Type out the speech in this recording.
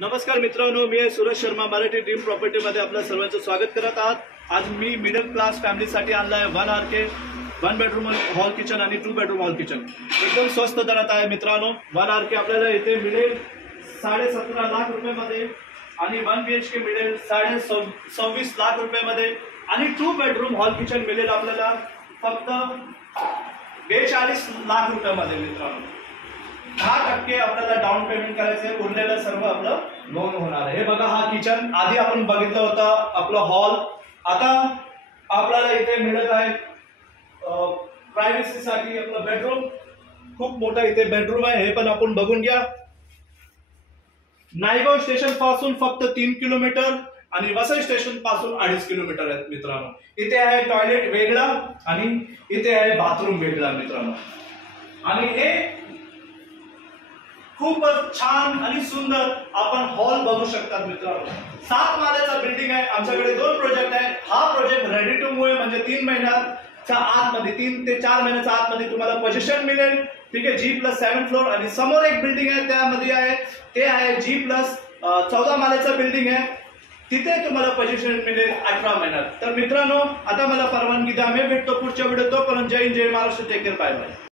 नमस्कार मित्रांनो, मी सुरेश शर्मा, मराठी ड्रीम प्रॉपर्टीमध्ये आपलं सर्वांचं स्वागत करत आहात। आज मी मिडल क्लास फॅमिलीसाठी आणलाय 1 RK 1 बेडरूम हॉल किचन आणि 2 बेडरूम हॉल किचन एकदम स्वस्त दरात आहे मित्रांनो। 1 RK आपल्याला इथे मिळेल 17.5 लाख रुपयामध्ये आणि 1 BHK मिळेल 26.5 लाख रुपयामध्ये आणि 2 बेडरूम हॉल किचन मिळेल आपल्याला फक्त 42 लाख रुपयामध्ये मित्रांनो। 10% आपल्याला डाऊन पेमेंट करायचं आहे, उरलेलं सर्व आपलं लोन होणार आहे। हे बघा, हा किचन आधी आपण बघितलं होतं आपलं हॉल, आता आपल्याला इथे मिळत आहे प्रायव्हसी साठी आपलं बेडरूम। खूप मोठा इथे बेडरूम आहे, हे पण आपण बघून घ्या। नायगाव स्टेशन पासून फक्त 3 किलोमीटर आणि वसई स्टेशन पासून 2.5 किलोमीटर आहे मित्रांनो। इथे आहे टॉयलेट वेगळा आणि इथे आहे बाथरूम वेगळा मित्रांनो। आणि हे खूपच छान आणि सुंदर आपण हॉल बघू शकतात मित्रांनो। 7 माळ्याचा बिल्डिंग आहे, आमच्याकडे 2 प्रोजेक्ट आहे। हा प्रोजेक्ट रेडी टू मूव आहे, म्हणजे 3 महिन्याच्या आतमध्ये 3 ते 4 महिन्याच्या आतमध्ये तुम्हाला पोझिशन मिळेल। ठीक आहे, G+7 फ्लोर आणि समोर एक बिल्डिंग आहे, त्यामध्ये आहे ते आहे G+14 माळ्याचा बिल्डिंग आहे, तिथे तुम्हाला पोझिशन मिळेल 18 महिन्यात। तर मित्रांनो, आता मला परवानगी द्या, मी भेटतो पुढच्या व्हिडिओ। तोपर्यंत जय हिंद, जय Maharashtra, take care, bye bye.